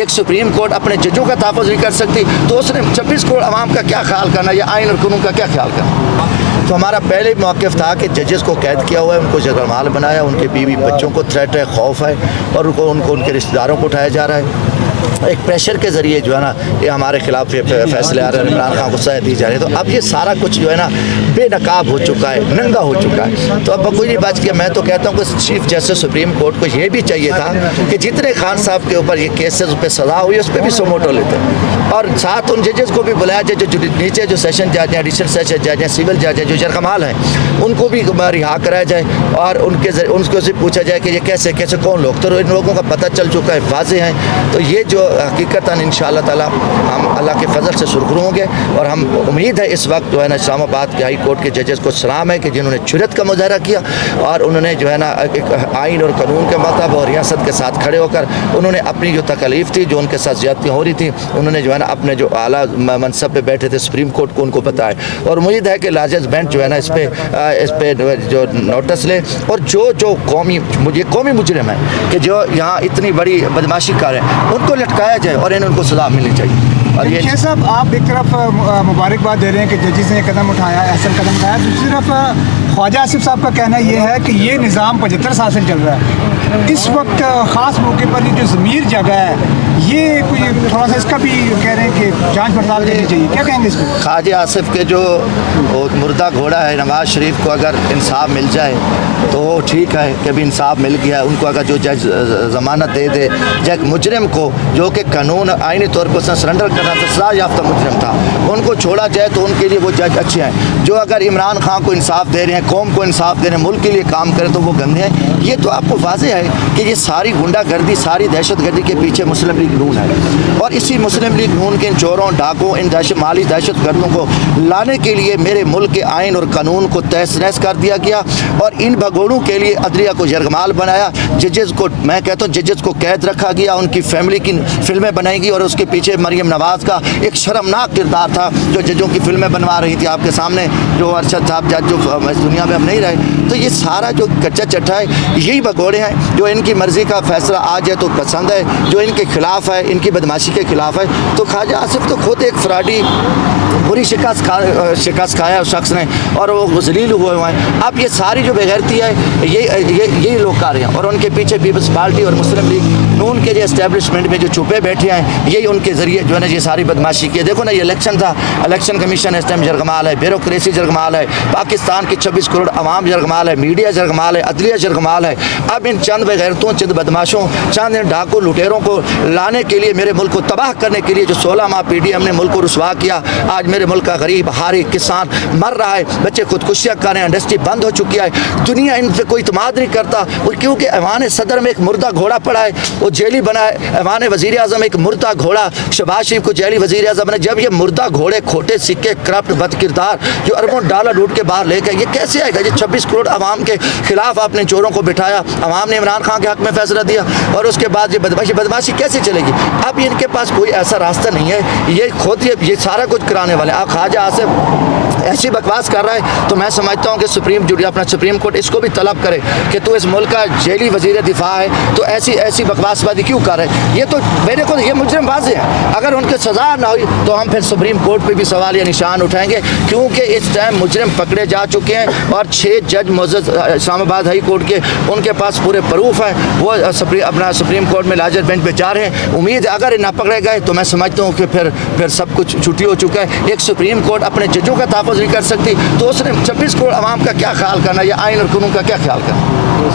एक supreme court अपने जजों का तहफ़्फ़ुज़ नहीं कर सकती, तो उसने 26 करोड़ आवाम का क्या ख्याल करना या आइन और कानून का क्या ख्याल करना। तो हमारा पहले मौक़िफ़ था कि जजेस को कैद किया हुआ है, उनको जगरमाल बनाया, उनके बीवी बच्चों को थ्रेट है, खौफ है, और उनको उनके रिश्तेदारों को उठाया जा रहा है। एक प्रेशर के ज़रिए जो है ना ये हमारे खिलाफ फैसले आ रहे हैं, इमरान खान को सज़ा दी जा रही है। तो अब ये सारा कुछ जो है ना बेनकाब हो चुका है, नंगा हो चुका है। तो अब कोई नहीं बच गया। मैं तो कहता हूँ कि चीफ जस्टिस सुप्रीम कोर्ट को ये भी चाहिए था कि जितने खान साहब के ऊपर ये केसेस पे सज़ा हुई है उस पर भी सोमोटो लेते, और साथ उन जजेस को भी बुलाया जाए जो नीचे जो सेशन जज हैं, एडिशनल सेशन जज हैं, सिविल जज हैं, जो जरकमाल हैं, उनको भी रिहा कराया जाए और उनको से पूछा जाए कि ये कैसे कैसे कौन लोग। तो इन लोगों का पता चल चुका है, वाज़ेह हैं। तो ये जो हकीकतन इंशाअल्लाह ताला हम अल्लाह के फजल से सुरखरू होंगे, और हम उम्मीद है इस वक्त जो है ना इस्लामाबाद के हाई कोर्ट के जजेस को सलाम है कि जिन्होंने जुर्रत का मुजाहरा किया और उन्होंने जो है ना एक आइन और कानून के मतलब और रियासत के साथ खड़े होकर उन्होंने अपनी जो तकलीफ़ थी, जो उनके साथ ज़्यादतियाँ हो रही थी, उन्होंने जो है ना अपने जो आला मनसब पे बैठे थे सुप्रीम कोर्ट को उनको बताया। और उम्मीद है कि लार्जेस्ट बेंच जो है ना इस पर जो नोटिस ले, और जो कौमी मुजरिम है कि जो यहाँ इतनी बड़ी बदमाशी कर रहे हैं उनको लटकाया जाए और इन्हें उनको सज़ा मिलनी चाहिए। और ये शेख साहब, आप एक तरफ मुबारकबाद दे रहे हैं कि जजिस ने कदम उठाया, अहसन कदम उठाया, दूसरी तरफ ख्वाजा आसिफ साहब का कहना ये है कि ये निज़ाम 75 साल से चल रहा है, इस वक्त ख़ास मौके पर ये जो ज़मीर जगह है ये कोई थोड़ा सा इसका भी कह रहे हैं कि जांच पड़ताल करनी चाहिए, क्या कहेंगे इस पर? ख्वाजा आसिफ के जो मुर्दा घोड़ा है नवाज शरीफ को अगर इंसाफ मिल जाए तो वो ठीक है कि भी इंसाफ मिल गया उनको। अगर जो जज ज़मानत दे दे जज मुजरिम को, जो कि कानून आइनी तौर पर उसने सरेंडर करना था, सज़ा याफ्ता मुजरिम था, उनको छोड़ा जाए तो उनके लिए वो जज अच्छे हैं। जो अगर इमरान खान को इंसाफ दे रहे हैं, कौम को इंसाफ दे रहे हैं, मुल्क के लिए काम करें तो वो गंदे हैं। ये तो आपको वाज़ेह है कि ये सारी गुंडागर्दी, सारी दहशतगर्दी के पीछे मुस्लिम लीग नून है, और इसी मुस्लिम लीग नून के इन चोरों, डाकों, इन माली दहशतगर्दों को लाने के लिए मेरे मुल्क के आइन और कानून को तहस नहस कर दिया गया, और इन भगोड़ों के लिए अदलिया को यरगमाल बनाया। जजेस को, मैं कहता हूँ जजेस को कैद रखा गया, उनकी फैमिली की फिल्में बनाई गई, और उसके पीछे मरियम नवाज़ का एक शर्मनाक किरदार था जो जजों की फिल्में बनवा रही थी आपके सामने, जो अरशद साहब जज जो इस दुनिया में अब नहीं रहे। तो ये सारा जो कच्चा चट्टा है, यही भगोड़े हैं जो इनकी मर्ज़ी का फैसला आ जाए तो पसंद है, जो इनके खिलाफ है, इनकी बदमाशी के खिलाफ है। तो ख्वाजा आसिफ तो खुद एक फ्राडी बुरी शिकस्त खाया उस शख्स ने, और वो जलील हुए हैं। अब ये सारी जो बेगैरती है यही लोग कर रहे हैं, और उनके पीछे पीपल्स पार्टी और मुस्लिम लीग नून के जो एस्टेब्लिशमेंट में जो छुपे बैठे हैं, यही उनके ज़रिए जो है ना ये सारी बदमाशी की। देखो ना, ये इलेक्शन था, इलेक्शन कमीशन इस टाइम जरगमाल है, ब्यूरोक्रेसी जरगमाल है, पाकिस्तान की 26 करोड़ आवाम जरगमाल है, मीडिया जरगमाल है, अदलिया जरगमाल है। अब इन चंद बेगैरतों, चंद बदमाशों, चंद इन डाकू लुटेरों को लाने के लिए, मेरे मुल्क को तबाह करने के लिए जो 16 माह PDM ने मुल्क को रुसवा किया, आज मेरे मुल्क का गरीब हारी किसान मर रहा है, बच्चे खुदकुशियाँ कर रहे हैं, इंडस्ट्री बंद हो चुकी है, दुनिया इन पर कोई इतमाद नहीं करता। और क्योंकि ऐवान सदर में एक मुर्दा घोड़ा पड़ा है, वो जेली बना है। ऐवान वज़ीर आज़म एक मुर्दा घोड़ा, शहबाज शरीफ को जेली वज़ीर आज़म बना। जब ये मुर्दा घोड़े, खोटे सिक्के, करप्ट बद किरदार जो अरबों डॉलर लूट के बाहर लेके, ये कैसे आएगा? ये 26 करोड़ आवाम के खिलाफ आपने चोरों को बिठाया, आवाम ने इमरान खान के हक में फैसला दिया, और उसके बाद ये बदमाशी कैसे चलेगी? अब इनके पास कोई ऐसा रास्ता नहीं है, ये खुद ये सारा कुछ कराने वाले। आप ख्वाजा आसिफ ऐसी बकवास कर रहा है तो मैं समझता हूँ कि सुप्रीम कोर्ट इसको भी तलब करे कि तू इस मुल्क का जेली वज़ीर दिफा है तो ऐसी बकवासबाजी क्यों कर रहे हैं? ये तो मेरे को ये मुजरिम वाज़ेह है, अगर उनकी सज़ा ना हुई तो हम फिर सुप्रीम कोर्ट पे भी सवाल या निशान उठाएंगे, क्योंकि इस टाइम मुजरिम पकड़े जा चुके हैं, और 6 जज मुअज़्ज़ज़ इस्लामाबाद हाई कोर्ट के, उनके पास पूरे प्रूफ हैं, वो अपना सुप्रीम कोर्ट में लार्जर बेंच पे जा रहे हैं। उम्मीद है अगर ना पकड़े गए तो मैं समझता हूँ कि फिर सब कुछ छुट्टी हो चुका है। एक सुप्रीम कोर्ट अपने जजों का तहफ़्फ़ुज़ नहीं कर सकती, तो उसने 26 करोड़ आवाम का क्या ख्याल करना या आइन और कानून का क्या ख्याल करना।